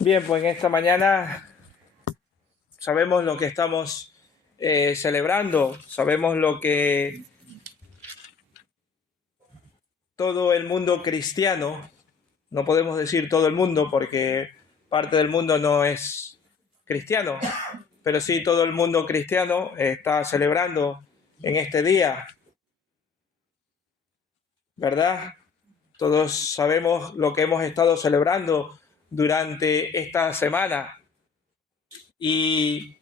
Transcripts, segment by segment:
Bien, pues en esta mañana sabemos lo que estamos celebrando, sabemos lo que todo el mundo cristiano, no podemos decir todo el mundo porque parte del mundo no es cristiano, pero sí todo el mundo cristiano está celebrando en este día, ¿verdad? Todos sabemos lo que hemos estado celebrando durante esta semana y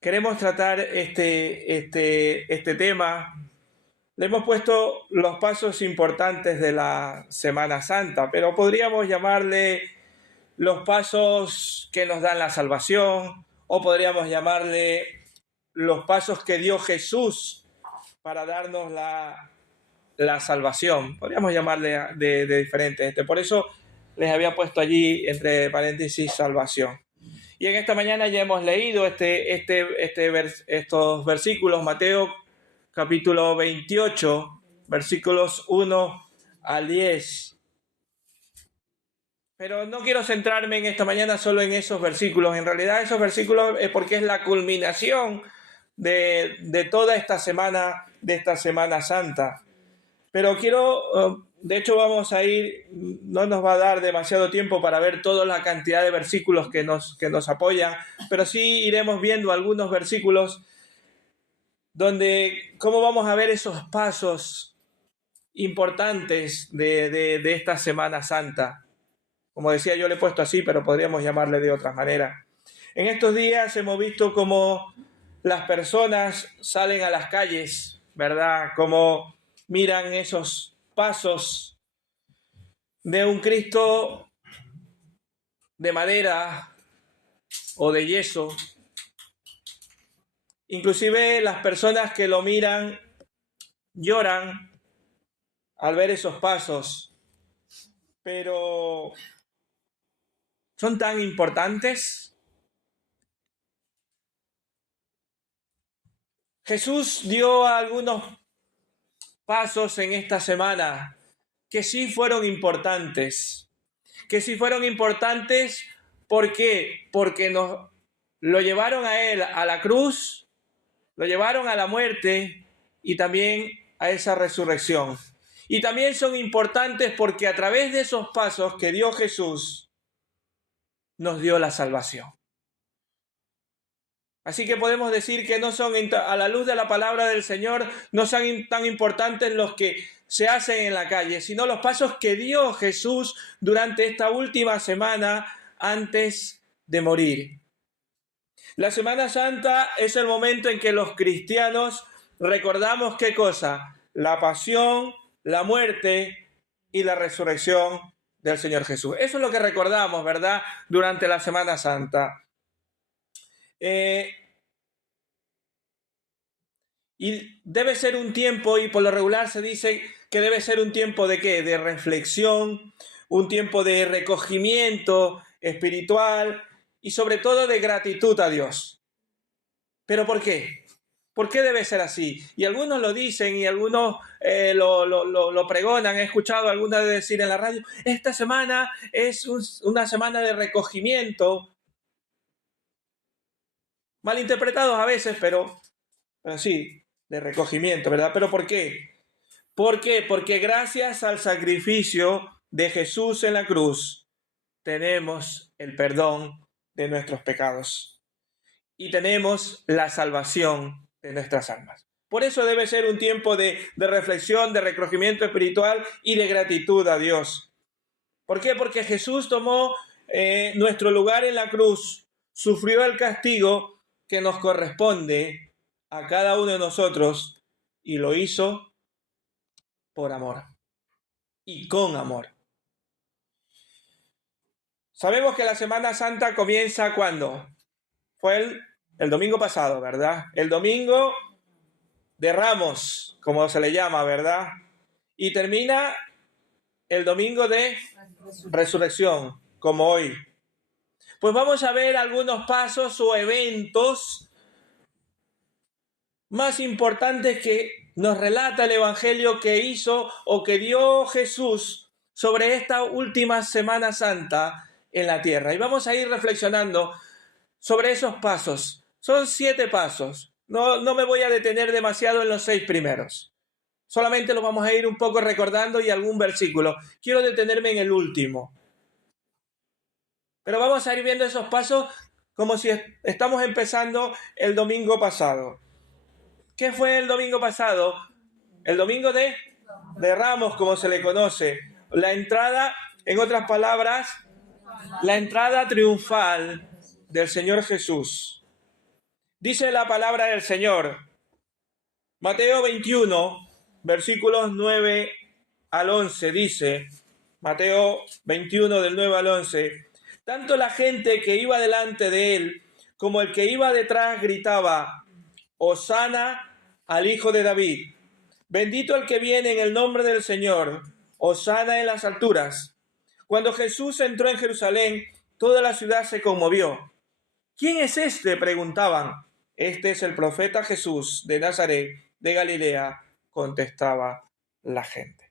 queremos tratar este tema. Le hemos puesto los pasos importantes de la Semana Santa, pero podríamos llamarle los pasos que nos dan la salvación, o podríamos llamarle los pasos que dio Jesús para darnos la salvación. Podríamos llamarle de diferentes. Por eso les había puesto allí entre paréntesis salvación. Y en esta mañana ya hemos leído estos versículos, Mateo capítulo 28, versículos 1 al 10. Pero no quiero centrarme en esta mañana solo en esos versículos. En realidad esos versículos es porque es la culminación de toda esta semana, de esta Semana Santa. Pero quiero, de hecho vamos a ir, no nos va a dar demasiado tiempo para ver toda la cantidad de versículos que nos apoyan, pero sí iremos viendo algunos versículos donde cómo vamos a ver esos pasos importantes de esta Semana Santa. Como decía, yo le he puesto así, pero podríamos llamarle de otra manera. En estos días hemos visto cómo las personas salen a las calles, ¿verdad? Cómo miran esos pasos de un Cristo de madera o de yeso. Inclusive las personas que lo miran lloran al ver esos pasos. Pero ¿son tan importantes? Jesús dio algunos pasos en esta semana que sí fueron importantes. Que sí fueron importantes, ¿por qué? Porque nos lo llevaron a él a la cruz, lo llevaron a la muerte y también a esa resurrección. Y también son importantes porque a través de esos pasos que dio Jesús, nos dio la salvación. Así que podemos decir que no son, a la luz de la palabra del Señor, no son tan importantes los que se hacen en la calle, sino los pasos que dio Jesús durante esta última semana antes de morir. La Semana Santa es el momento en que los cristianos recordamos ¿qué cosa? La pasión, la muerte y la resurrección del Señor Jesús. Eso es lo que recordamos, ¿verdad? Durante la Semana Santa. Y debe ser un tiempo, y por lo regular se dice que debe ser un tiempo de ¿qué? De reflexión, un tiempo de recogimiento espiritual y sobre todo de gratitud a Dios. ¿Pero por qué? ¿Por qué debe ser así? Y algunos lo dicen y algunos lo pregonan. He escuchado a algunas decir en la radio, esta semana es una semana de recogimiento. Malinterpretados a veces, pero sí, de recogimiento, ¿verdad? ¿Pero por qué? ¿Por qué? Porque gracias al sacrificio de Jesús en la cruz, tenemos el perdón de nuestros pecados y tenemos la salvación de nuestras almas. Por eso debe ser un tiempo de reflexión, de recogimiento espiritual y de gratitud a Dios. ¿Por qué? Porque Jesús tomó nuestro lugar en la cruz, sufrió el castigo que nos corresponde a cada uno de nosotros y lo hizo por amor y con amor. Sabemos que la Semana Santa comienza ¿cuándo? Fue el domingo pasado, ¿verdad? El domingo de Ramos, como se le llama, ¿verdad? Y termina el domingo de Resurrección, como hoy. Pues vamos a ver algunos pasos o eventos más importantes que nos relata el Evangelio que hizo o que dio Jesús sobre esta última Semana Santa en la tierra. Y vamos a ir reflexionando sobre esos pasos. Son 7 pasos. No me voy a detener demasiado en los 6 primeros. Solamente los vamos a ir un poco recordando y algún versículo. Quiero detenerme en el último. Pero vamos a ir viendo esos pasos como si estamos empezando el domingo pasado. ¿Qué fue el domingo pasado? El domingo de Ramos, como se le conoce. La entrada, en otras palabras, la entrada triunfal del Señor Jesús. Dice la palabra del Señor, Mateo 21, versículos 9 al 11, dice, Mateo 21 del 9 al 11, tanto la gente que iba delante de él como el que iba detrás gritaba, Hosana al Hijo de David, bendito el que viene en el nombre del Señor, Hosana en las alturas. Cuando Jesús entró en Jerusalén, toda la ciudad se conmovió. ¿Quién es este?, preguntaban. Este es el profeta Jesús de Nazaret, de Galilea, contestaba la gente.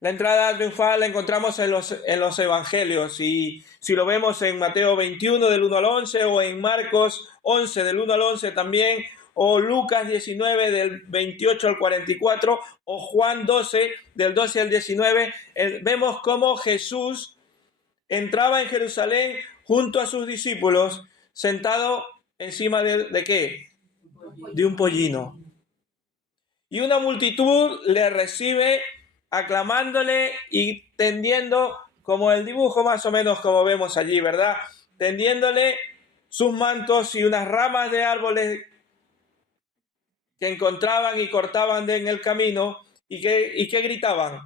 La entrada triunfal la encontramos en los evangelios, y si lo vemos en Mateo 21 del 1 al 11, o en Marcos 11 del 1 al 11 también, o Lucas 19 del 28 al 44, o Juan 12 del 12 al 19, vemos cómo Jesús entraba en Jerusalén junto a sus discípulos, sentado encima ¿de qué? De un pollino. Y una multitud le recibe aclamándole y tendiendo, como el dibujo más o menos como vemos allí, ¿verdad? Tendiéndole sus mantos y unas ramas de árboles que encontraban y cortaban en el camino y que gritaban,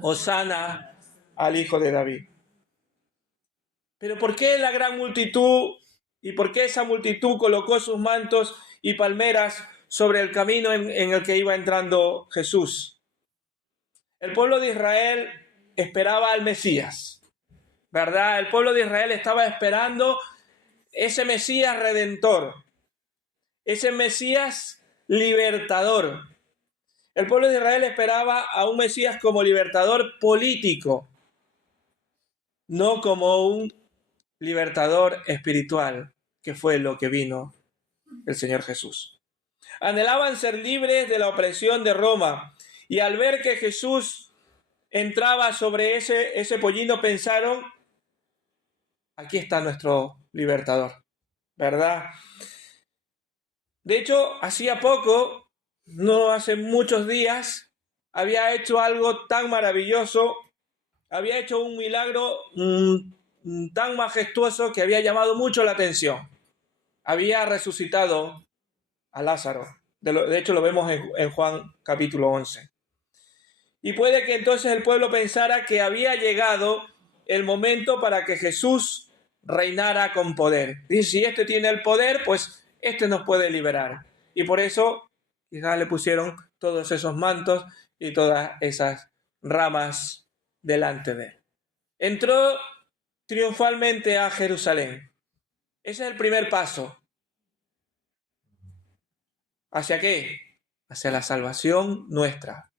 Hosana al Hijo de David. Pero ¿por qué la gran multitud y por qué esa multitud colocó sus mantos y palmeras sobre el camino en el que iba entrando Jesús? El pueblo de Israel esperaba al Mesías, ¿verdad? El pueblo de Israel estaba esperando ese Mesías redentor, ese Mesías libertador. El pueblo de Israel esperaba a un Mesías como libertador político, no como un libertador espiritual, que fue lo que vino el Señor Jesús. Anhelaban ser libres de la opresión de Roma, y al ver que Jesús entraba sobre ese pollino pensaron, aquí está nuestro libertador, ¿verdad? De hecho, hacía poco, no hace muchos días, había hecho algo tan maravilloso, había hecho un milagro tan majestuoso que había llamado mucho la atención. Había resucitado a Lázaro. De hecho, lo vemos en Juan capítulo 11. Y puede que entonces el pueblo pensara que había llegado el momento para que Jesús reinara con poder. Dice, si este tiene el poder, pues este nos puede liberar. Y por eso quizás le pusieron todos esos mantos y todas esas ramas delante de él. Entró triunfalmente a Jerusalén. Ese es el primer paso. ¿Hacia qué? Hacia la salvación nuestra.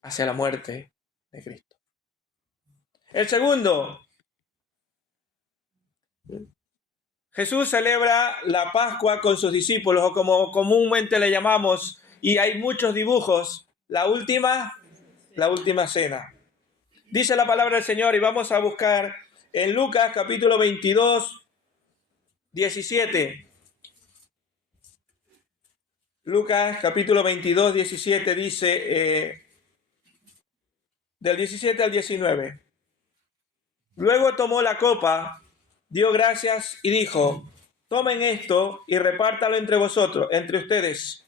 Hacia la muerte de Cristo. El segundo, Jesús celebra la Pascua con sus discípulos, o como comúnmente le llamamos, y hay muchos dibujos, la última cena. Dice la palabra del Señor, y vamos a buscar en Lucas capítulo 22, 17. Lucas capítulo 22, 17 dice, del 17 al 19. Luego tomó la copa, dio gracias y dijo, tomen esto y repártalo entre vosotros, entre ustedes.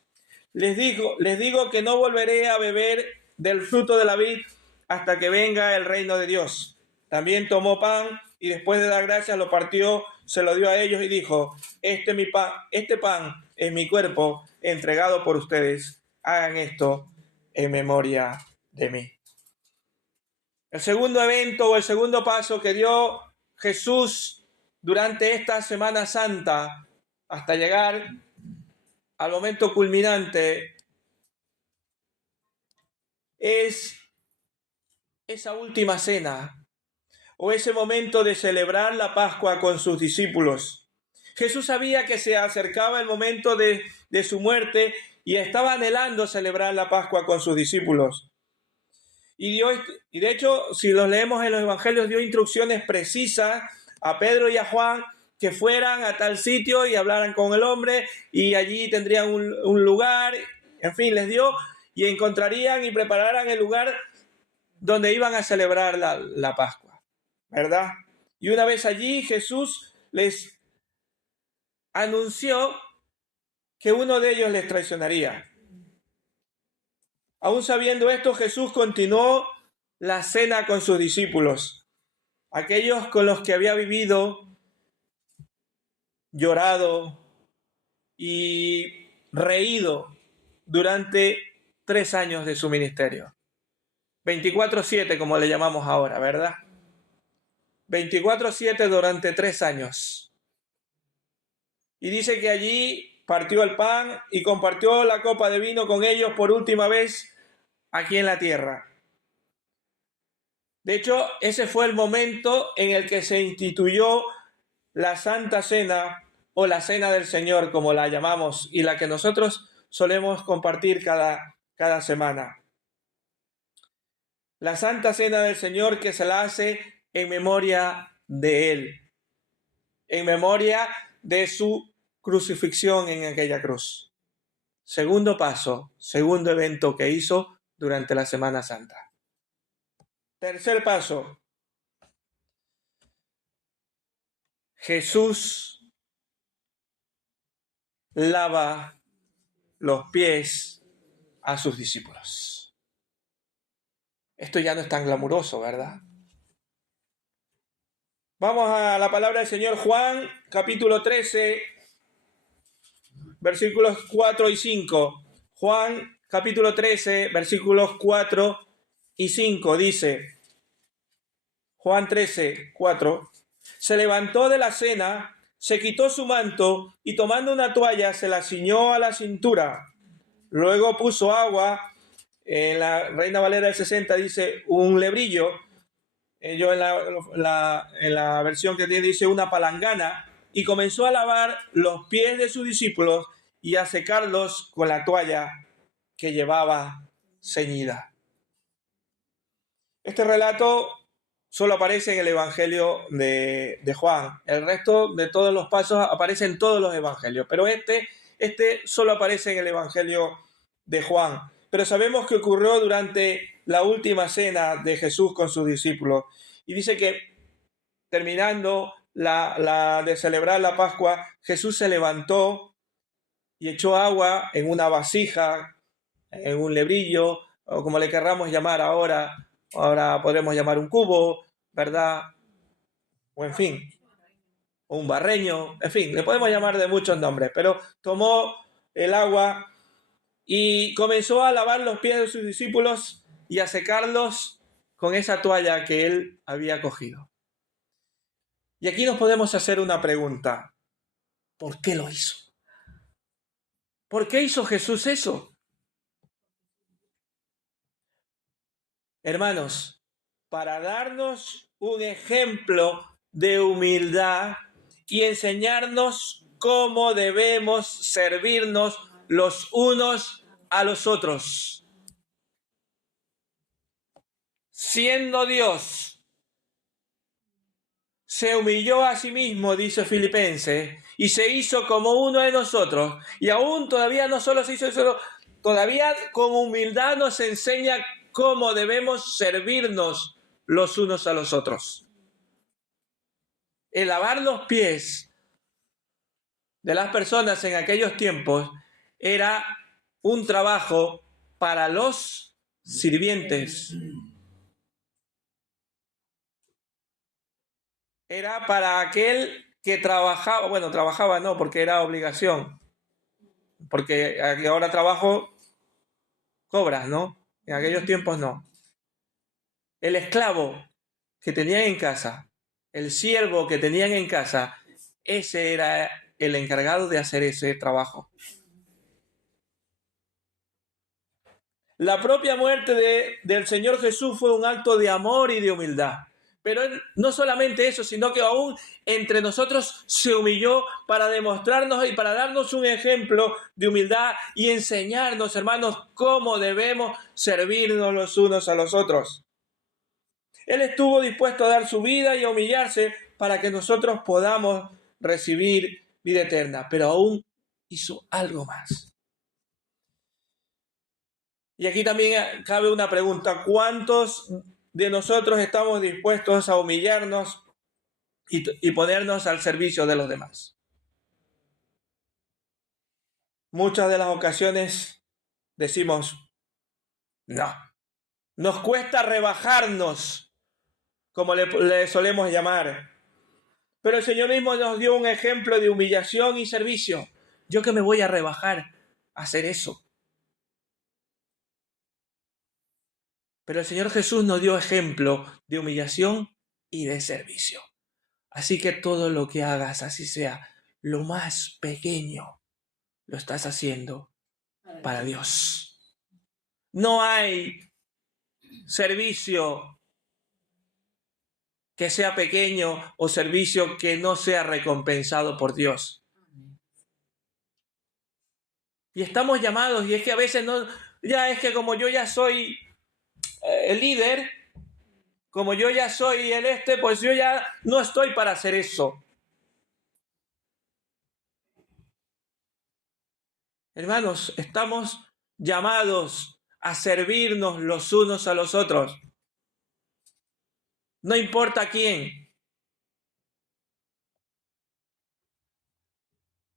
Les digo que no volveré a beber del fruto de la vid hasta que venga el reino de Dios. También tomó pan y después de dar gracias lo partió, se lo dio a ellos y dijo, este pan es mi cuerpo entregado por ustedes. Hagan esto en memoria de mí. El segundo evento o el segundo paso que dio Jesús durante esta Semana Santa hasta llegar al momento culminante, es esa última cena o ese momento de celebrar la Pascua con sus discípulos. Jesús sabía que se acercaba el momento de su muerte y estaba anhelando celebrar la Pascua con sus discípulos. Y de hecho, si los leemos en los evangelios, dio instrucciones precisas a Pedro y a Juan que fueran a tal sitio y hablaran con el hombre y allí tendrían un lugar, en fin, les dio y encontrarían y prepararan el lugar donde iban a celebrar la Pascua, ¿verdad? Y una vez allí Jesús les anunció que uno de ellos les traicionaría. Aún sabiendo esto, Jesús continuó la cena con sus discípulos, aquellos con los que había vivido, llorado y reído durante 3 años de su ministerio. 24/7, como le llamamos ahora, ¿verdad? 24/7 durante 3 años. Y dice que allí partió el pan y compartió la copa de vino con ellos por última vez aquí en la tierra. De hecho, ese fue el momento en el que se instituyó la Santa Cena o la Cena del Señor, como la llamamos, y la que nosotros solemos compartir cada semana. La Santa Cena del Señor que se la hace en memoria de Él, en memoria de su crucifixión en aquella cruz. Segundo paso, segundo evento que hizo durante la Semana Santa. Tercer paso, Jesús lava los pies a sus discípulos. Esto ya no es tan glamuroso, ¿verdad? Vamos a la palabra del Señor, Juan, capítulo 13, versículos 4 y 5. Juan, capítulo 13, versículos 4 y 5, dice, Juan 13, 4, se levantó de la cena, se quitó su manto y tomando una toalla se la ciñó a la cintura. Luego puso agua, en la Reina Valera del 60 dice un lebrillo, yo en la versión que tiene dice una palangana, y comenzó a lavar los pies de sus discípulos y a secarlos con la toalla que llevaba ceñida. Este relato solo aparece en el Evangelio de Juan. El resto de todos los pasos aparecen en todos los evangelios, pero este solo aparece en el Evangelio de Juan. Pero sabemos que ocurrió durante la última cena de Jesús con sus discípulos. Y dice que terminando de celebrar la Pascua, Jesús se levantó y echó agua en una vasija, en un lebrillo, o como le querramos llamar ahora podremos llamar un cubo, ¿verdad? O en fin, o un barreño, en fin, le podemos llamar de muchos nombres, pero tomó el agua y comenzó a lavar los pies de sus discípulos y a secarlos con esa toalla que él había cogido. Y aquí nos podemos hacer una pregunta. ¿Por qué lo hizo? ¿Por qué hizo Jesús eso? Hermanos, para darnos un ejemplo de humildad y enseñarnos cómo debemos servirnos los unos a los otros. Siendo Dios, se humilló a sí mismo, dice Filipenses, y se hizo como uno de nosotros. Y aún todavía no solo se hizo eso, todavía con humildad nos enseña cómo debemos servirnos los unos a los otros. El lavar los pies de las personas en aquellos tiempos era un trabajo para los sirvientes. Era para aquel que trabajaba no, porque era obligación. Porque ahora trabajo cobras, ¿no? En aquellos tiempos no. El esclavo que tenían en casa, el siervo que tenían en casa, ese era el encargado de hacer ese trabajo. La propia muerte del Señor Jesús fue un acto de amor y de humildad. Pero Él, no solamente eso, sino que aún entre nosotros se humilló para demostrarnos y para darnos un ejemplo de humildad y enseñarnos, hermanos, cómo debemos servirnos los unos a los otros. Él estuvo dispuesto a dar su vida y a humillarse para que nosotros podamos recibir vida eterna, pero aún hizo algo más. Y aquí también cabe una pregunta: ¿cuántos de nosotros estamos dispuestos a humillarnos y ponernos al servicio de los demás? Muchas de las ocasiones decimos no. Nos cuesta rebajarnos, como le solemos llamar. Pero el Señor mismo nos dio un ejemplo de humillación y servicio. ¿Yo que me voy a rebajar a hacer eso? Pero el Señor Jesús nos dio ejemplo de humillación y de servicio. Así que todo lo que hagas, así sea lo más pequeño, lo estás haciendo para Dios. No hay servicio que sea pequeño o servicio que no sea recompensado por Dios. Y estamos llamados, y es que a veces no, ya es que como yo ya soy el líder, como yo ya soy pues yo ya no estoy para hacer eso. Hermanos, estamos llamados a servirnos los unos a los otros. No importa quién.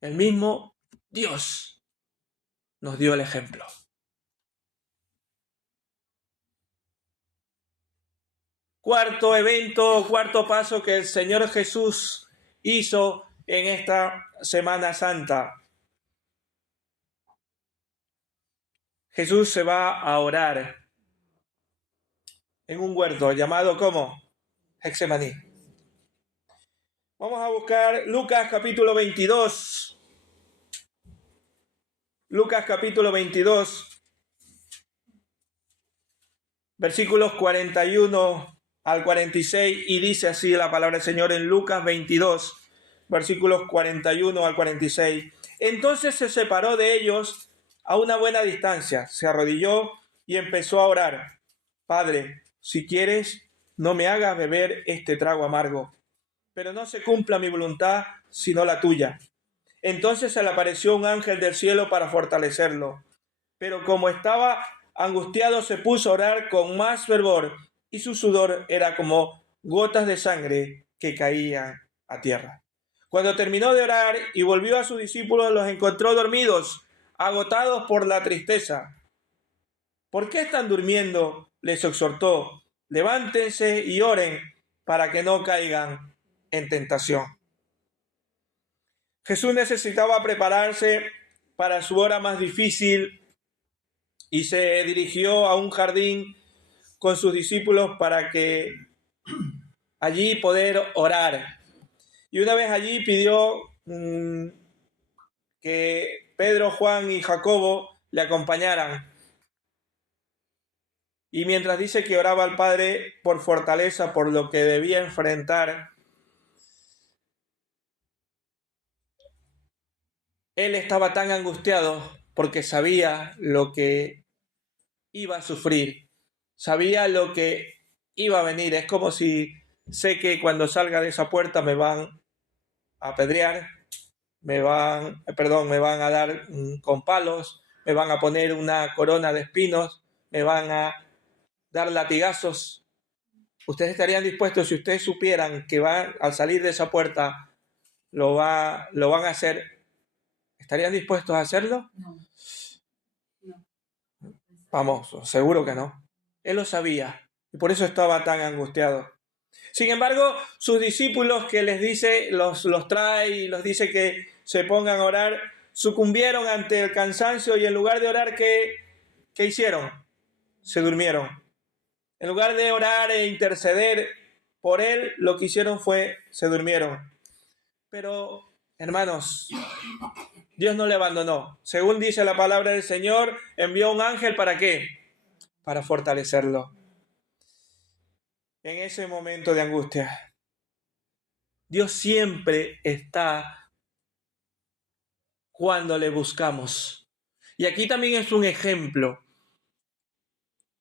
El mismo Dios nos dio el ejemplo. Cuarto evento, cuarto paso que el Señor Jesús hizo en esta Semana Santa. Jesús se va a orar en un huerto llamado ¿cómo? Getsemaní. Vamos a buscar Lucas capítulo 22. Lucas capítulo 22, versículos 41 al 46, y dice así la palabra del Señor en Lucas 22, versículos 41 al 46. Entonces se separó de ellos a una buena distancia, se arrodilló y empezó a orar. Padre, si quieres, no me hagas beber este trago amargo, pero no se cumpla mi voluntad, sino la tuya. Entonces se le apareció un ángel del cielo para fortalecerlo. Pero como estaba angustiado, se puso a orar con más fervor, y su sudor era como gotas de sangre que caían a tierra. Cuando terminó de orar y volvió a sus discípulos, los encontró dormidos, agotados por la tristeza. ¿Por qué están durmiendo?, les exhortó. Levántense y oren para que no caigan en tentación. Jesús necesitaba prepararse para su hora más difícil y se dirigió a un jardín con sus discípulos para que allí poder orar. Y una vez allí pidió que Pedro, Juan y Jacobo le acompañaran. Y mientras dice que oraba al Padre por fortaleza, por lo que debía enfrentar, él estaba tan angustiado porque sabía lo que iba a sufrir, sabía lo que iba a venir. Es como si sé que cuando salga de esa puerta me van a apedrear, me van a dar con palos, me van a poner una corona de espinos, me van a dar latigazos. ¿Ustedes estarían dispuestos, si ustedes supieran que van al salir de esa puerta lo van a hacer? ¿Estarían dispuestos a hacerlo? No. Vamos, seguro que no. Él lo sabía y por eso estaba tan angustiado. Sin embargo, sus discípulos, que les dice, los trae y los dice que se pongan a orar, sucumbieron ante el cansancio y en lugar de orar, ¿qué hicieron? Se durmieron. En lugar de orar e interceder por él, lo que hicieron fue, se durmieron. Pero, hermanos, Dios no le abandonó. Según dice la palabra del Señor, envió un ángel, ¿para qué? para fortalecerlo en ese momento de angustia. Dios siempre está cuando le buscamos. Y aquí también es un ejemplo.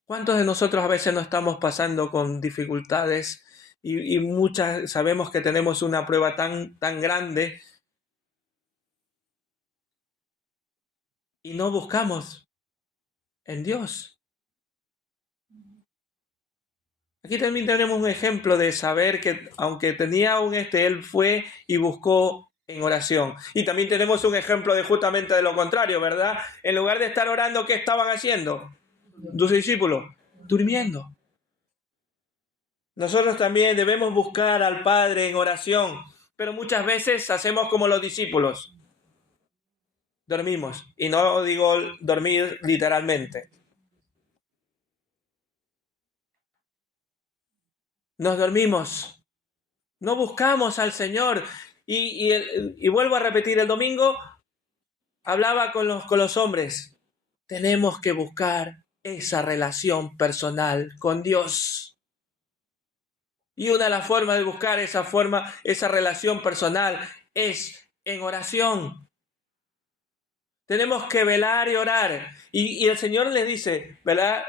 ¿Cuántos de nosotros a veces no estamos pasando con dificultades y muchas sabemos que tenemos una prueba tan grande y no buscamos en Dios? Aquí también tenemos un ejemplo de saber que aunque tenía él fue y buscó en oración. Y también tenemos un ejemplo de justamente de lo contrario, ¿verdad? En lugar de estar orando, ¿qué estaban haciendo tus discípulos? Durmiendo. Nosotros también debemos buscar al Padre en oración, pero muchas veces hacemos como los discípulos. Dormimos. Y no digo dormir literalmente. Nos dormimos. No buscamos al Señor. Y vuelvo a repetir, el domingo hablaba con los hombres. Tenemos que buscar esa relación personal con Dios. Y una de las formas de buscar esa relación personal es en oración. Tenemos que velar y orar. Y el Señor les dice, ¿verdad?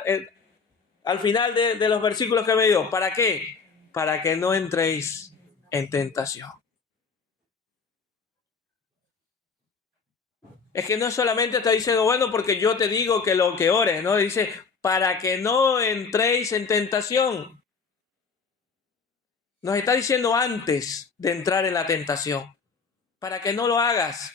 Al final de los versículos que me dio, ¿para qué? Para que no entréis en tentación. Es que no solamente está diciendo, bueno, porque yo te digo que lo que ores, ¿no? Dice, para que no entréis en tentación. Nos está diciendo antes de entrar en la tentación, para que no lo hagas.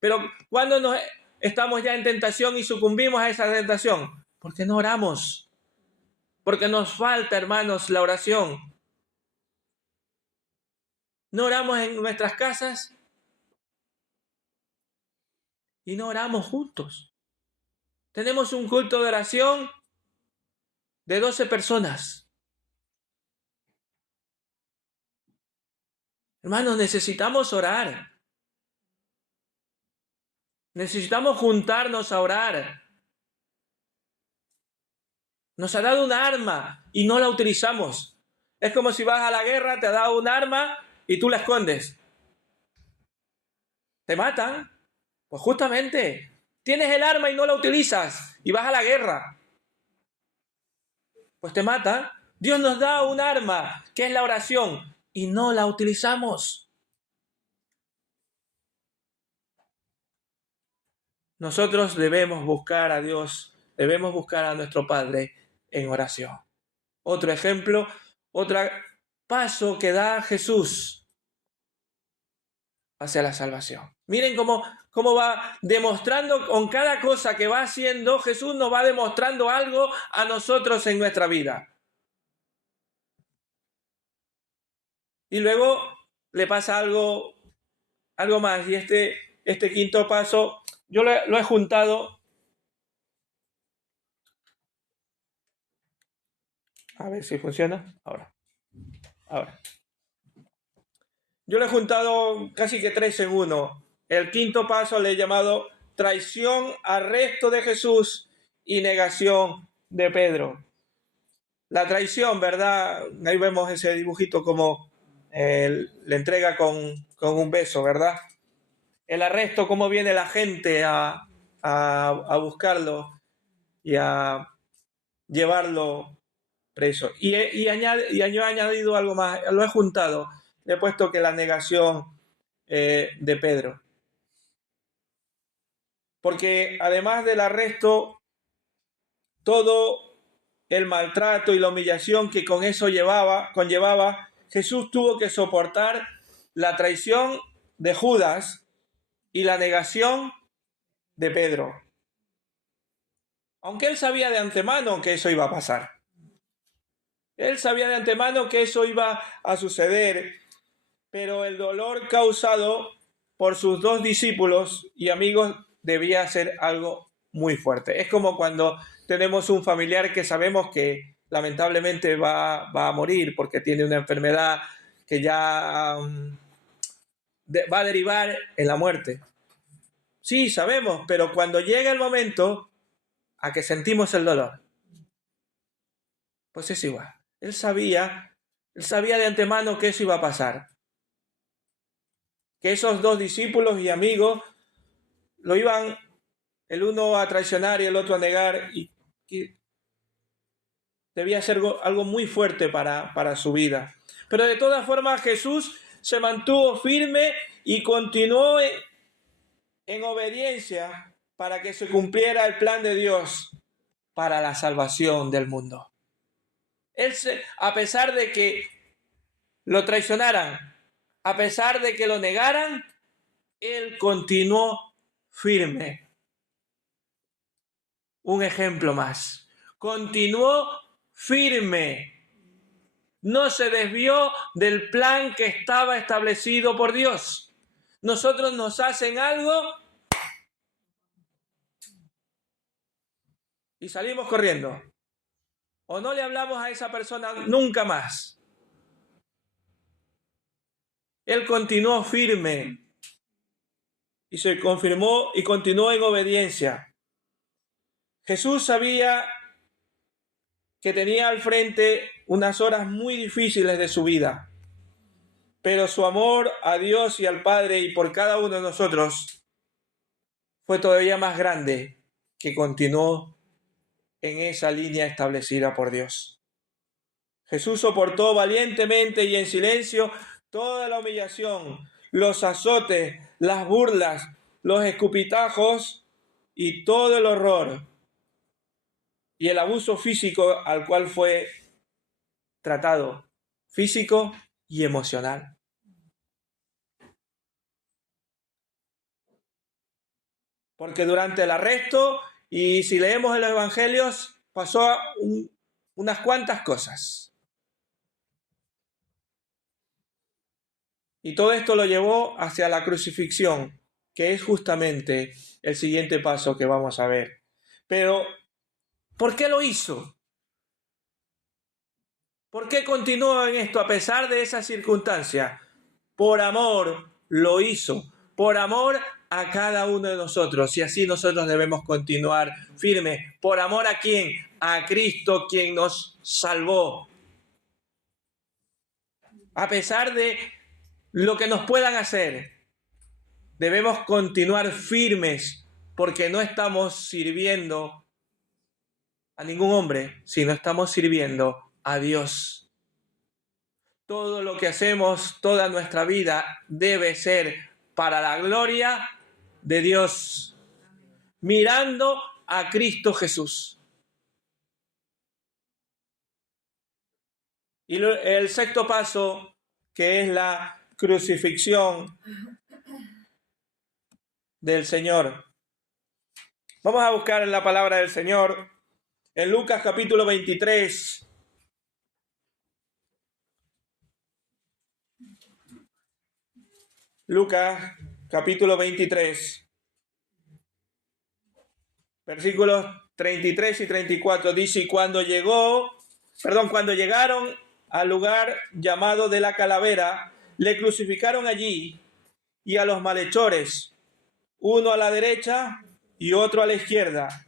Pero cuando estamos ya en tentación y sucumbimos a esa tentación, ¿por qué no oramos? Porque nos falta, hermanos, la oración. No oramos en nuestras casas y no oramos juntos. Tenemos un culto de oración de 12 personas. Hermanos, necesitamos orar. Necesitamos juntarnos a orar. Nos ha dado un arma y no la utilizamos. Es como si vas a la guerra, te ha dado un arma y tú la escondes. ¿Te matan? Pues justamente, tienes el arma y no la utilizas y vas a la guerra. Pues te mata. Dios nos da un arma, que es la oración, y no la utilizamos. Nosotros debemos buscar a Dios, debemos buscar a nuestro Padre en oración. Otro ejemplo, otro paso que da Jesús hacia la salvación. Miren cómo va demostrando con cada cosa que va haciendo, Jesús nos va demostrando algo a nosotros en nuestra vida. Y luego le pasa algo más. Y este quinto paso, yo lo he juntado. A ver si funciona. Ahora. Yo lo he juntado casi que 3 en uno. El quinto paso le he llamado traición, arresto de Jesús y negación de Pedro. La traición, ¿verdad? Ahí vemos ese dibujito como le entrega con un beso, ¿verdad? El arresto, cómo viene la gente a buscarlo y a llevarlo preso. Y yo he añadido algo más, lo he juntado, le he puesto que la negación de Pedro. Porque además del arresto, todo el maltrato y la humillación que con eso conllevaba, Jesús tuvo que soportar la traición de Judas y la negación de Pedro. Aunque él sabía de antemano que eso iba a pasar. Él sabía de antemano que eso iba a suceder, pero el dolor causado por sus 2 discípulos y amigos debía ser algo muy fuerte. Es como cuando tenemos un familiar que sabemos que lamentablemente va a morir porque tiene una enfermedad que ya va a derivar en la muerte. Sí, sabemos, pero cuando llega el momento a que sentimos el dolor. Pues es igual. Él sabía de antemano que eso iba a pasar. Que esos dos discípulos y amigos lo iban el uno a traicionar y el otro a negar, y que debía ser algo muy fuerte para su vida. Pero de todas formas Jesús se mantuvo firme y continuó en obediencia para que se cumpliera el plan de Dios para la salvación del mundo. A pesar de que lo traicionaran, a pesar de que lo negaran, él continuó firme. Un ejemplo más. Continuó firme. No se desvió del plan que estaba establecido por Dios. Nosotros nos hacen algo y salimos corriendo. O no le hablamos a esa persona nunca más. Él continuó firme y se confirmó y continuó en obediencia. Jesús sabía que tenía al frente unas horas muy difíciles de su vida, pero su amor a Dios y al Padre y por cada uno de nosotros fue todavía más grande, que continuó en esa línea establecida por Dios. Jesús soportó valientemente y en silencio toda la humillación, los azotes, las burlas, los escupitajos y todo el horror y el abuso físico al cual fue tratado, físico y emocional. Porque durante el arresto, y si leemos en los evangelios, pasó unas cuantas cosas. Y todo esto lo llevó hacia la crucifixión, que es justamente el siguiente paso que vamos a ver. Pero, ¿por qué lo hizo? ¿Por qué continuó en esto a pesar de esas circunstancias? Por amor lo hizo, por amor a cada uno de nosotros, y así nosotros debemos continuar firmes. ¿Por amor a quién? A Cristo, quien nos salvó. A pesar de lo que nos puedan hacer, debemos continuar firmes, porque no estamos sirviendo a ningún hombre, sino estamos sirviendo a Dios. Todo lo que hacemos, toda nuestra vida debe ser para la gloria de Dios, mirando a Cristo Jesús. Y el sexto paso, que es la crucifixión del Señor. Vamos a buscar en la palabra del Señor en Lucas capítulo 23. Lucas capítulo 23. Versículos 33 y 34 dice: cuando llegaron al lugar llamado de la Calavera, le crucificaron allí y a los malhechores, uno a la derecha y otro a la izquierda.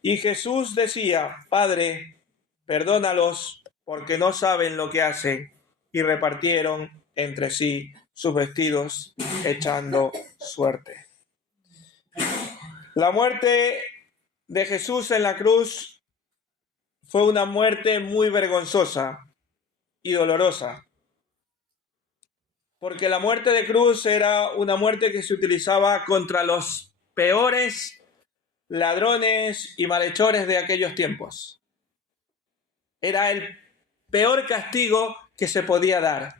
Y Jesús decía: Padre, perdónalos, porque no saben lo que hacen. Y repartieron entre sí sus vestidos, echando suerte. La muerte de Jesús en la cruz fue una muerte muy vergonzosa y dolorosa, porque la muerte de cruz era una muerte que se utilizaba contra los peores ladrones y malhechores de aquellos tiempos. Era el peor castigo que se podía dar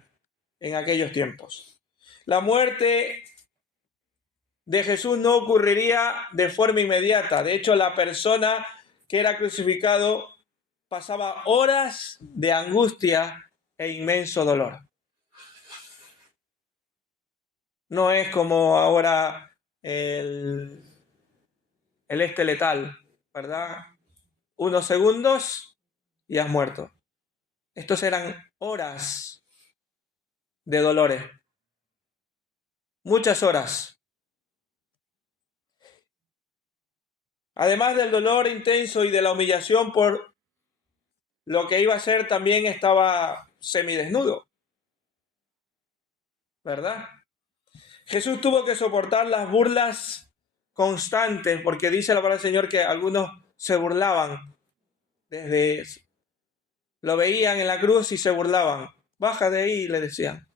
en aquellos tiempos. La muerte de Jesús no ocurriría de forma inmediata. De hecho, la persona que era crucificado pasaba horas de angustia e inmenso dolor. No es como ahora el letal, ¿verdad? Unos segundos y has muerto. Estos eran horas de dolores. Muchas horas. Además del dolor intenso y de la humillación por lo que iba a hacer también estaba semidesnudo, ¿verdad? Jesús tuvo que soportar las burlas constantes, porque dice la palabra del Señor que algunos se burlaban, lo veían en la cruz y se burlaban. Baja de ahí, le decían,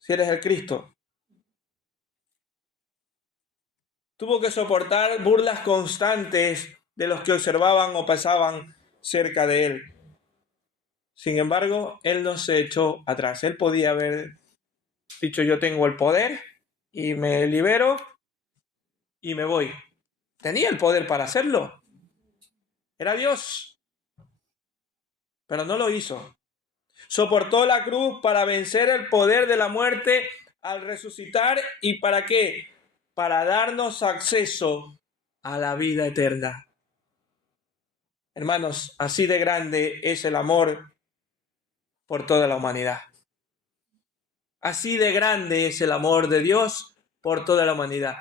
si eres el Cristo. Tuvo que soportar burlas constantes de los que observaban o pasaban cerca de él. Sin embargo, él no se echó atrás. Él podía haber dicho, yo tengo el poder y me libero y me voy. Tenía el poder para hacerlo. Era Dios. Pero no lo hizo. Soportó la cruz para vencer el poder de la muerte al resucitar. ¿Y para qué? Para darnos acceso a la vida eterna. Hermanos, así de grande es el amor por toda la humanidad. Así de grande es el amor de Dios por toda la humanidad.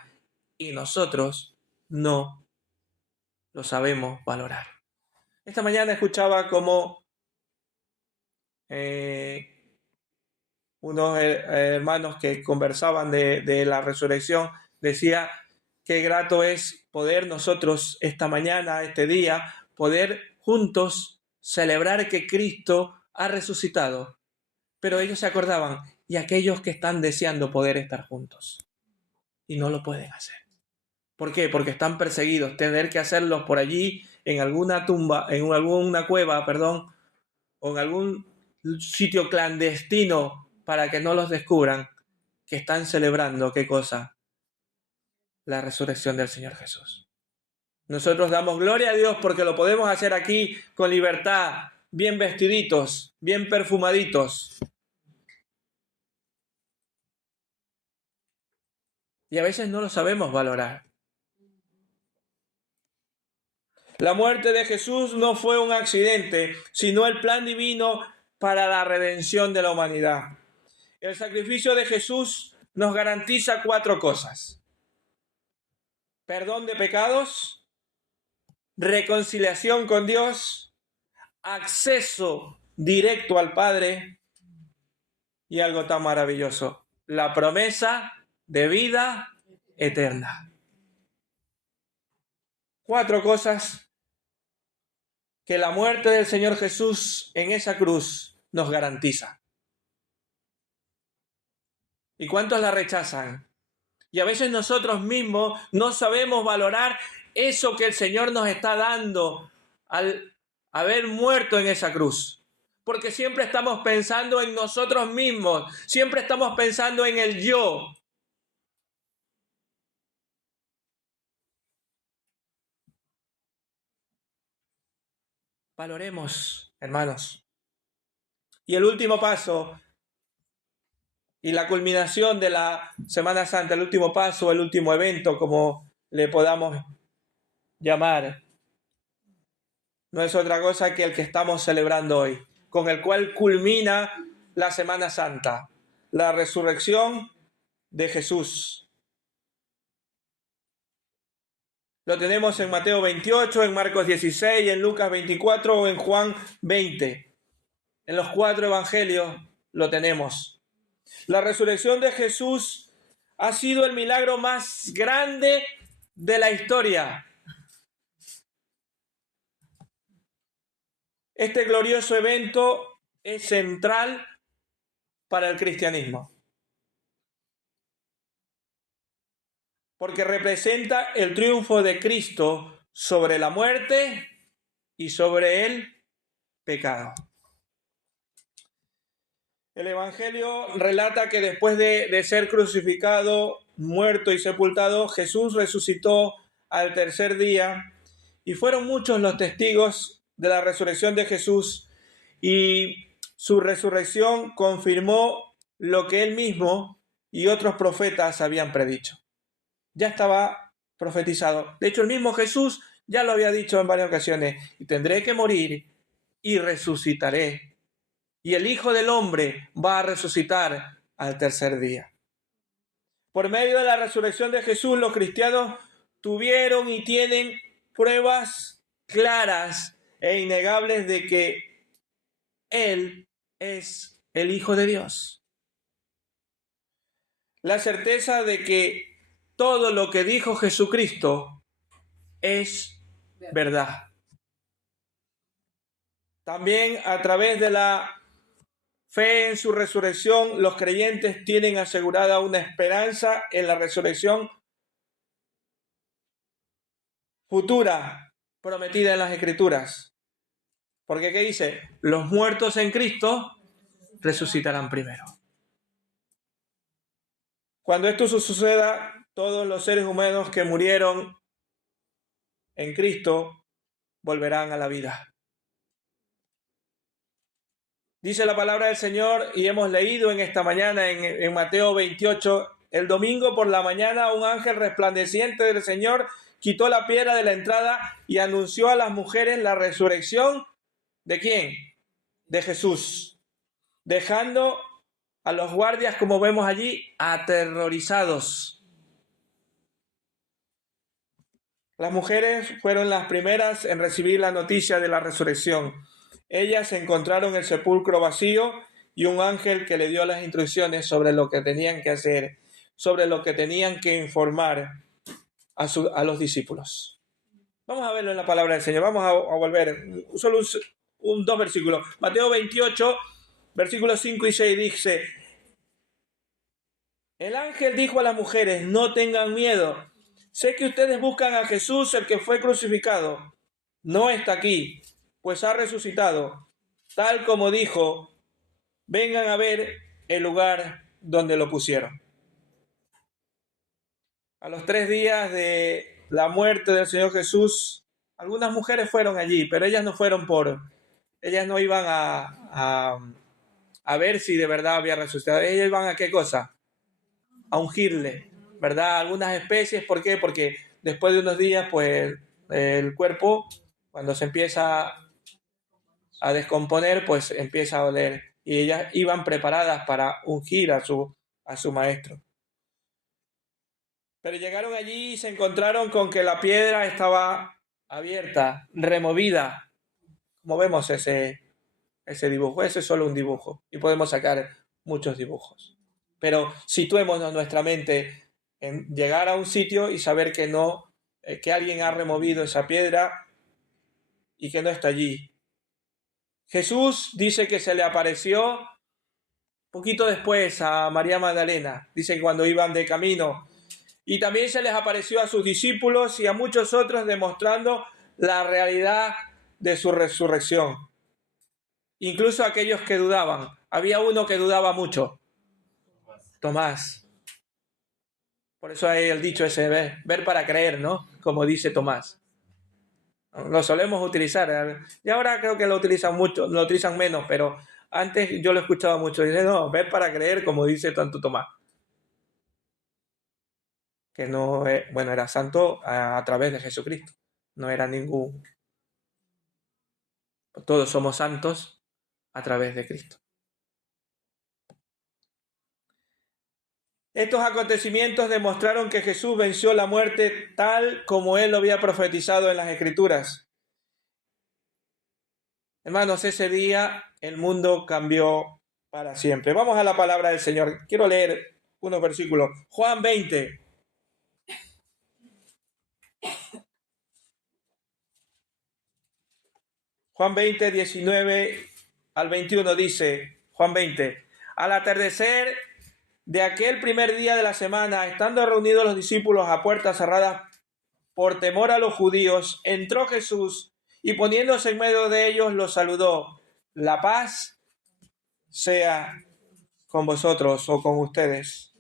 Y nosotros no lo sabemos valorar. Esta mañana escuchaba como unos hermanos que conversaban de la resurrección, decía qué grato es poder nosotros esta mañana, este día, poder juntos celebrar que Cristo ha resucitado. Pero ellos se acordaban, y aquellos que están deseando poder estar juntos y no lo pueden hacer. ¿Por qué? Porque están perseguidos. Tener que hacerlos por allí, en alguna tumba, en alguna cueva, o en algún sitio clandestino para que no los descubran, que están celebrando, ¿qué cosa? La resurrección del Señor Jesús. Nosotros damos gloria a Dios porque lo podemos hacer aquí con libertad, bien vestiditos, bien perfumaditos. Y a veces no lo sabemos valorar. La muerte de Jesús no fue un accidente, sino el plan divino para la redención de la humanidad. El sacrificio de Jesús nos garantiza 4 cosas: perdón de pecados, reconciliación con Dios, acceso directo al Padre y algo tan maravilloso, la promesa de vida eterna. 4 cosas que la muerte del Señor Jesús en esa cruz nos garantiza. ¿Y cuántos la rechazan? Y a veces nosotros mismos no sabemos valorar eso que el Señor nos está dando al haber muerto en esa cruz. Porque siempre estamos pensando en nosotros mismos, siempre estamos pensando en el yo. Valoremos, hermanos. Y el último paso y la culminación de la Semana Santa, el último paso, el último evento, como le podamos llamar, no es otra cosa que el que estamos celebrando hoy, con el cual culmina la Semana Santa, la resurrección de Jesús. Lo tenemos en Mateo 28, en Marcos 16, en Lucas 24 o en Juan 20. En los 4 evangelios lo tenemos. La resurrección de Jesús ha sido el milagro más grande de la historia. Este glorioso evento es central para el cristianismo, porque representa el triunfo de Cristo sobre la muerte y sobre el pecado. El Evangelio relata que después de ser crucificado, muerto y sepultado, Jesús resucitó al tercer día, y fueron muchos los testigos de la resurrección de Jesús, y su resurrección confirmó lo que él mismo y otros profetas habían predicho. Ya estaba profetizado. De hecho, el mismo Jesús ya lo había dicho en varias ocasiones: y tendré que morir y resucitaré. Y el Hijo del Hombre va a resucitar al tercer día. Por medio de la resurrección de Jesús, los cristianos tuvieron y tienen pruebas claras e innegables de que Él es el Hijo de Dios. La certeza de que todo lo que dijo Jesucristo es verdad. También a través de la fe en su resurrección, los creyentes tienen asegurada una esperanza en la resurrección futura prometida en las Escrituras. Porque ¿qué dice? Los muertos en Cristo resucitarán primero. Cuando esto suceda, todos los seres humanos que murieron en Cristo volverán a la vida. Dice la palabra del Señor, y hemos leído en esta mañana en Mateo 28, el domingo por la mañana un ángel resplandeciente del Señor quitó la piedra de la entrada y anunció a las mujeres la resurrección ¿de quién? De Jesús, dejando a los guardias, como vemos allí, aterrorizados. Las mujeres fueron las primeras en recibir la noticia de la resurrección. Ellas encontraron el sepulcro vacío y un ángel que le dio las instrucciones sobre lo que tenían que hacer, sobre lo que tenían que informar a los discípulos. Vamos a verlo en la palabra del Señor. Vamos a volver solo dos versículos. Mateo 28, versículos 5 y 6 dice: el ángel dijo a las mujeres, no tengan miedo. Sé que ustedes buscan a Jesús, el que fue crucificado. No está aquí, pues ha resucitado. Tal como dijo, vengan a ver el lugar donde lo pusieron. A los 3 días de la muerte del Señor Jesús, algunas mujeres fueron allí, pero ellas no fueron ellas no iban a ver si de verdad había resucitado. Ellas iban a ¿qué cosa? A ungirle, ¿verdad? Algunas especies, ¿por qué? Porque después de unos días, pues el cuerpo, cuando se empieza a descomponer, pues empieza a oler. Y ellas iban preparadas para ungir a su maestro. Pero llegaron allí y se encontraron con que la piedra estaba abierta, removida. Como vemos ese dibujo, ese es solo un dibujo. Y podemos sacar muchos dibujos. Pero situémonos nuestra mente en llegar a un sitio y saber que no, que alguien ha removido esa piedra y que no está allí. Jesús dice que se le apareció poquito después a María Magdalena. Dice que cuando iban de camino. Y también se les apareció a sus discípulos y a muchos otros demostrando la realidad de su resurrección. Incluso aquellos que dudaban. Había uno que dudaba mucho. Tomás. Por eso hay el dicho ese, ver para creer, ¿no? Como dice Tomás. Lo solemos utilizar. Y ahora creo que lo utilizan mucho, lo utilizan menos, pero antes yo lo escuchaba mucho. Dice, no, ver para creer, como dice tanto Tomás. Que no, bueno, era santo a través de Jesucristo. No era ningún... Todos somos santos a través de Cristo. Estos acontecimientos demostraron que Jesús venció la muerte tal como Él lo había profetizado en las Escrituras. Hermanos, ese día el mundo cambió para siempre. Vamos a la palabra del Señor. Quiero leer unos versículos. Juan 20. Juan 20, 19 al 21 dice, Juan 20, al atardecer de aquel primer día de la semana, estando reunidos los discípulos a puertas cerradas por temor a los judíos, entró Jesús y poniéndose en medio de ellos los saludó. La paz sea con vosotros o con ustedes.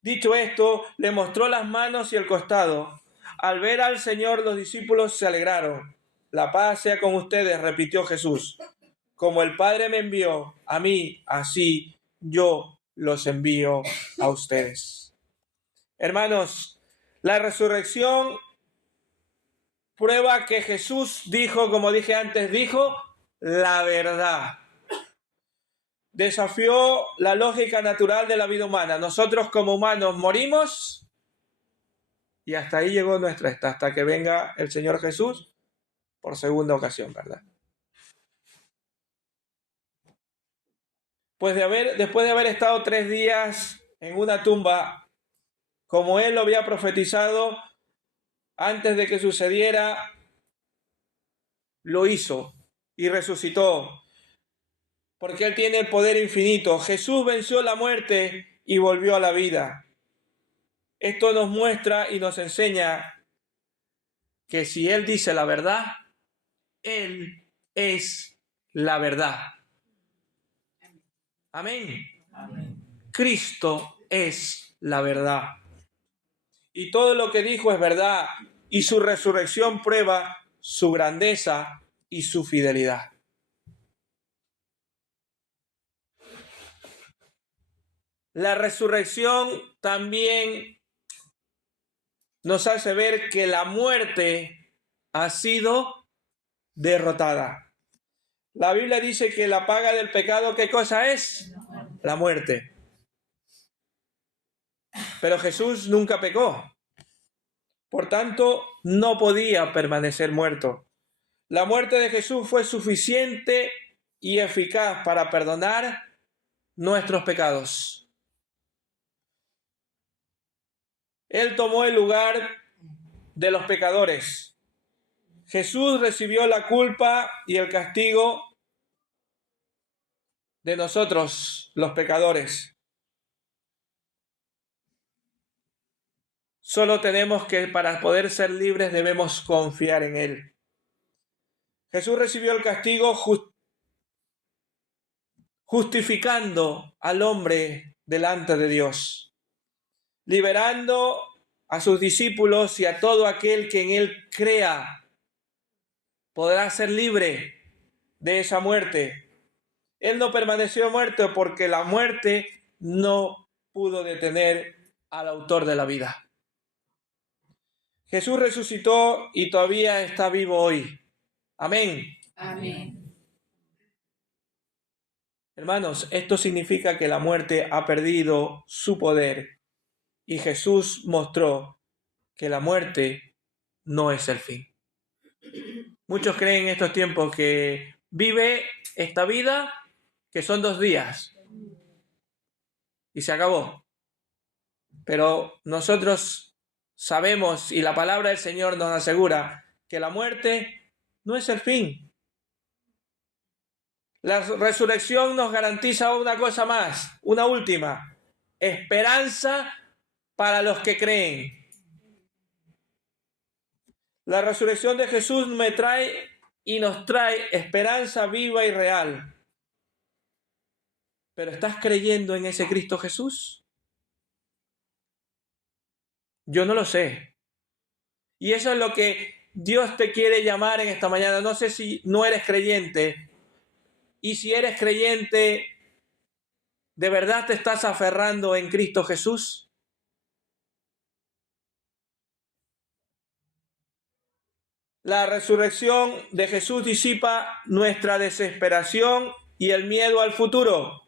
Dicho esto, le mostró las manos y el costado. Al ver al Señor, los discípulos se alegraron. La paz sea con ustedes, repitió Jesús. Como el Padre me envió a mí, así yo los envío a ustedes. Hermanos, la resurrección prueba que Jesús dijo, como dije antes, dijo la verdad. Desafió la lógica natural de la vida humana. Nosotros como humanos morimos y hasta ahí llegó hasta que venga el Señor Jesús por segunda ocasión, ¿verdad? Pues después de haber estado 3 días en una tumba, como él lo había profetizado, antes de que sucediera, lo hizo y resucitó, porque él tiene el poder infinito. Jesús venció la muerte y volvió a la vida. Esto nos muestra y nos enseña que si él dice la verdad, él es la verdad. Amén. Amén. Cristo es la verdad. Y todo lo que dijo es verdad, y su resurrección prueba su grandeza y su fidelidad. La resurrección también nos hace ver que la muerte ha sido derrotada. La Biblia dice que la paga del pecado, ¿qué cosa es? La muerte. Pero Jesús nunca pecó. Por tanto, no podía permanecer muerto. La muerte de Jesús fue suficiente y eficaz para perdonar nuestros pecados. Él tomó el lugar de los pecadores. Jesús recibió la culpa y el castigo de nosotros, los pecadores. Solo tenemos que, para poder ser libres, debemos confiar en Él. Jesús recibió el castigo justificando al hombre delante de Dios, liberando a sus discípulos y a todo aquel que en Él crea, podrá ser libre de esa muerte. Él no permaneció muerto porque la muerte no pudo detener al autor de la vida. Jesús resucitó y todavía está vivo hoy. Amén. Amén. Hermanos, esto significa que la muerte ha perdido su poder y Jesús mostró que la muerte no es el fin. Muchos creen en estos tiempos que vive esta vida, que son 2 días y se acabó. Pero nosotros sabemos y la palabra del Señor nos asegura que la muerte no es el fin. La resurrección nos garantiza una cosa más, una última: esperanza para los que creen. La resurrección de Jesús me trae y nos trae esperanza viva y real. ¿Pero estás creyendo en ese Cristo Jesús? Yo no lo sé. Y eso es lo que Dios te quiere llamar en esta mañana. No sé si no eres creyente. Y si eres creyente, ¿de verdad te estás aferrando en Cristo Jesús? La resurrección de Jesús disipa nuestra desesperación y el miedo al futuro.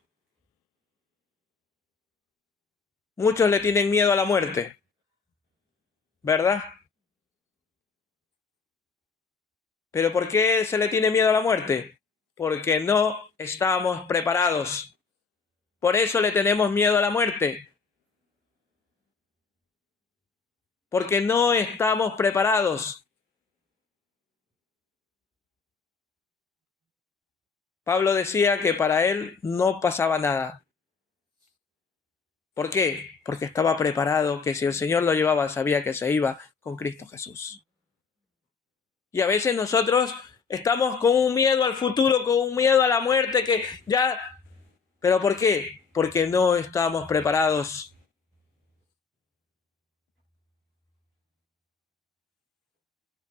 Muchos le tienen miedo a la muerte, ¿verdad? ¿Pero por qué se le tiene miedo a la muerte? Porque no estamos preparados. Por eso le tenemos miedo a la muerte. Porque no estamos preparados. Pablo decía que para él no pasaba nada. ¿Por qué? Porque estaba preparado, que si el Señor lo llevaba, sabía que se iba con Cristo Jesús. Y a veces nosotros estamos con un miedo al futuro, con un miedo a la muerte, que ya... ¿Pero por qué? Porque no estamos preparados.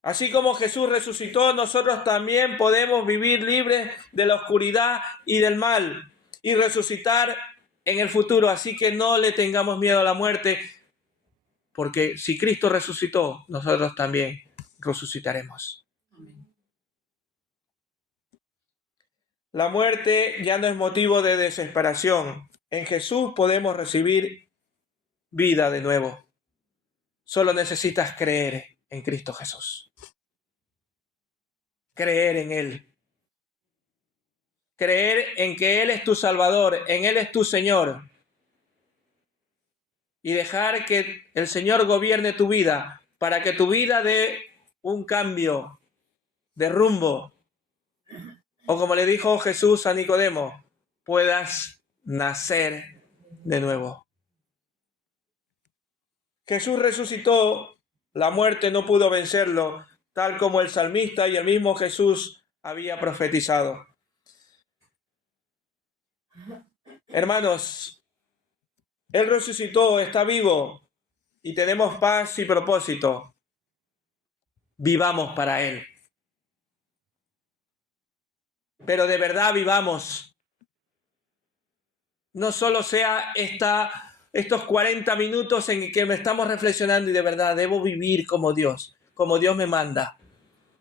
Así como Jesús resucitó, nosotros también podemos vivir libres de la oscuridad y del mal y resucitar en el futuro. Así que no le tengamos miedo a la muerte, porque si Cristo resucitó, nosotros también resucitaremos. La muerte ya no es motivo de desesperación. En Jesús podemos recibir vida de nuevo. Solo necesitas creer en Cristo Jesús. Creer en Él. creer en que Él es tu Salvador, en Él es tu Señor, y dejar que el Señor gobierne tu vida, para que tu vida dé un cambio de rumbo, o como le dijo Jesús a Nicodemo, puedas nacer de nuevo. Jesús resucitó, la muerte no pudo vencerlo, tal como el salmista y el mismo Jesús había profetizado. Hermanos, Él resucitó, está vivo y tenemos paz y propósito. Vivamos para Él. Pero de verdad vivamos. No solo sea estos 40 minutos en que me estamos reflexionando y de verdad debo vivir como Dios me manda.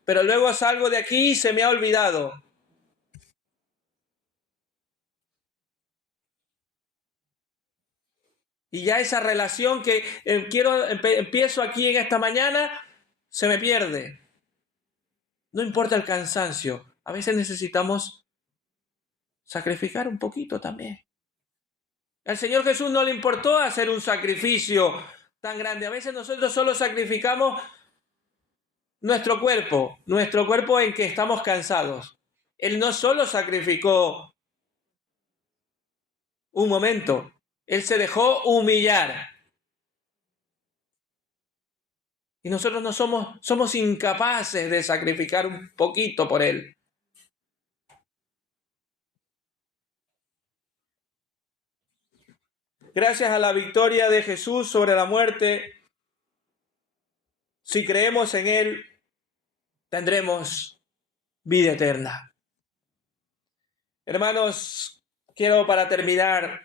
Pero luego salgo de aquí y se me ha olvidado. Y ya esa relación que empiezo aquí en esta mañana, se me pierde. No importa el cansancio. A veces necesitamos sacrificar un poquito también. Al Señor Jesús no le importó hacer un sacrificio tan grande. A veces nosotros solo sacrificamos nuestro cuerpo en que estamos cansados. Él no solo sacrificó un momento, Él se dejó humillar. Y nosotros no somos incapaces de sacrificar un poquito por Él. Gracias a la victoria de Jesús sobre la muerte, si creemos en Él, tendremos vida eterna. Hermanos, quiero para terminar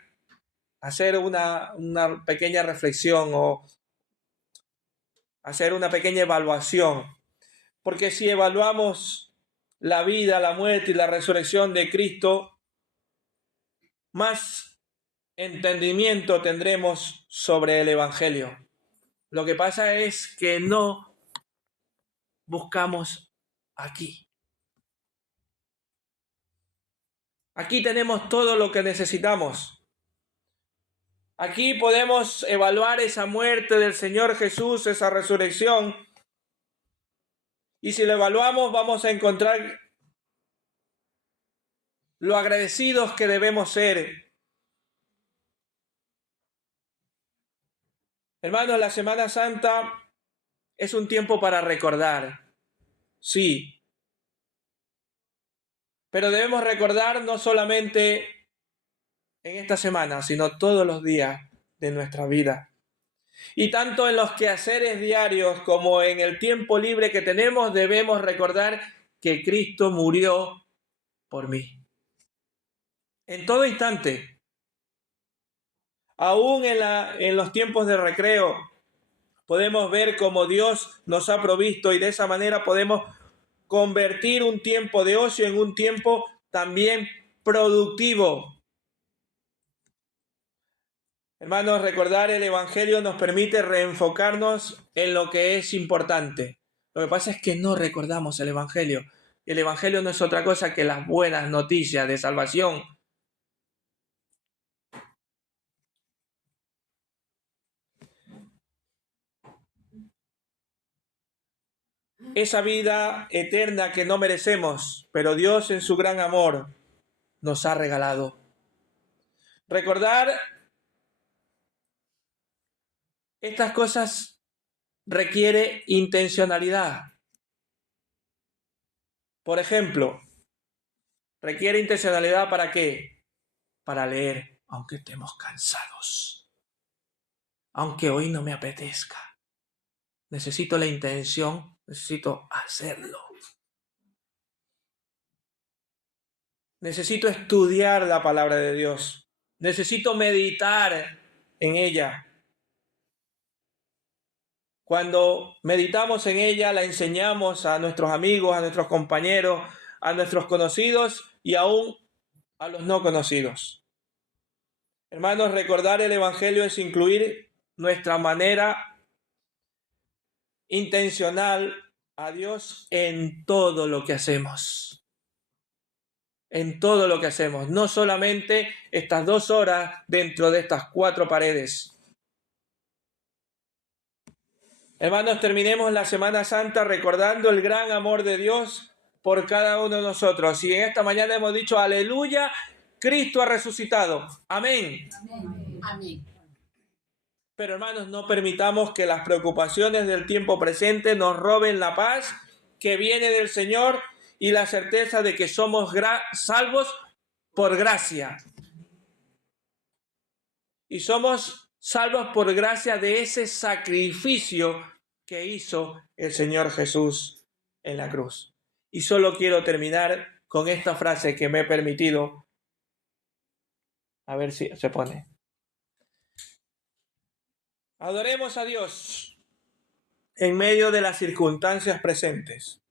hacer una pequeña reflexión o hacer una pequeña evaluación. Porque si evaluamos la vida, la muerte y la resurrección de Cristo, más entendimiento tendremos sobre el Evangelio. Lo que pasa es que no buscamos aquí. Aquí tenemos todo lo que necesitamos. Aquí podemos evaluar esa muerte del Señor Jesús, esa resurrección. Y si lo evaluamos, vamos a encontrar lo agradecidos que debemos ser. Hermanos, la Semana Santa es un tiempo para recordar, sí. Pero debemos recordar no solamente en esta semana, sino todos los días de nuestra vida. Y tanto en los quehaceres diarios como en el tiempo libre que tenemos, debemos recordar que Cristo murió por mí. En todo instante, aún en los tiempos de recreo, podemos ver cómo Dios nos ha provisto y de esa manera podemos convertir un tiempo de ocio en un tiempo también productivo. Hermanos, recordar el Evangelio nos permite reenfocarnos en lo que es importante. Lo que pasa es que no recordamos el Evangelio. El Evangelio no es otra cosa que las buenas noticias de salvación. Esa vida eterna que no merecemos, pero Dios en su gran amor nos ha regalado. Recordar estas cosas requiere intencionalidad. Por ejemplo, requiere intencionalidad ¿para qué? Para leer, aunque estemos cansados. Aunque hoy no me apetezca. Necesito la intención, necesito hacerlo. Necesito estudiar la palabra de Dios. Necesito meditar en ella. Cuando meditamos en ella, la enseñamos a nuestros amigos, a nuestros compañeros, a nuestros conocidos y aún a los no conocidos. Hermanos, recordar el Evangelio es incluir nuestra manera intencional a Dios en todo lo que hacemos. en todo lo que hacemos, no solamente estas 2 horas dentro de estas 4 paredes. Hermanos, terminemos la Semana Santa recordando el gran amor de Dios por cada uno de nosotros. Y en esta mañana hemos dicho, aleluya, Cristo ha resucitado. Amén. Amén. Amén. Pero hermanos, no permitamos que las preocupaciones del tiempo presente nos roben la paz que viene del Señor y la certeza de que somos salvos por gracia. Y somos salvos por gracia de ese sacrificio que hizo el Señor Jesús en la cruz. Y solo quiero terminar con esta frase que me he permitido. A ver si se pone. Adoremos a Dios en medio de las circunstancias presentes.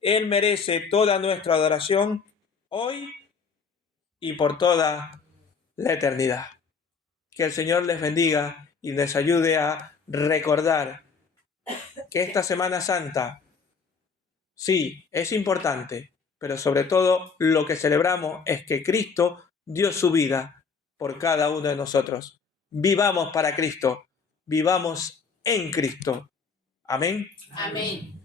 Él merece toda nuestra adoración hoy y por toda la eternidad. Que el Señor les bendiga y les ayude a recordar que esta Semana Santa, sí, es importante, pero sobre todo lo que celebramos es que Cristo dio su vida por cada uno de nosotros. Vivamos para Cristo, vivamos en Cristo. Amén. Amén.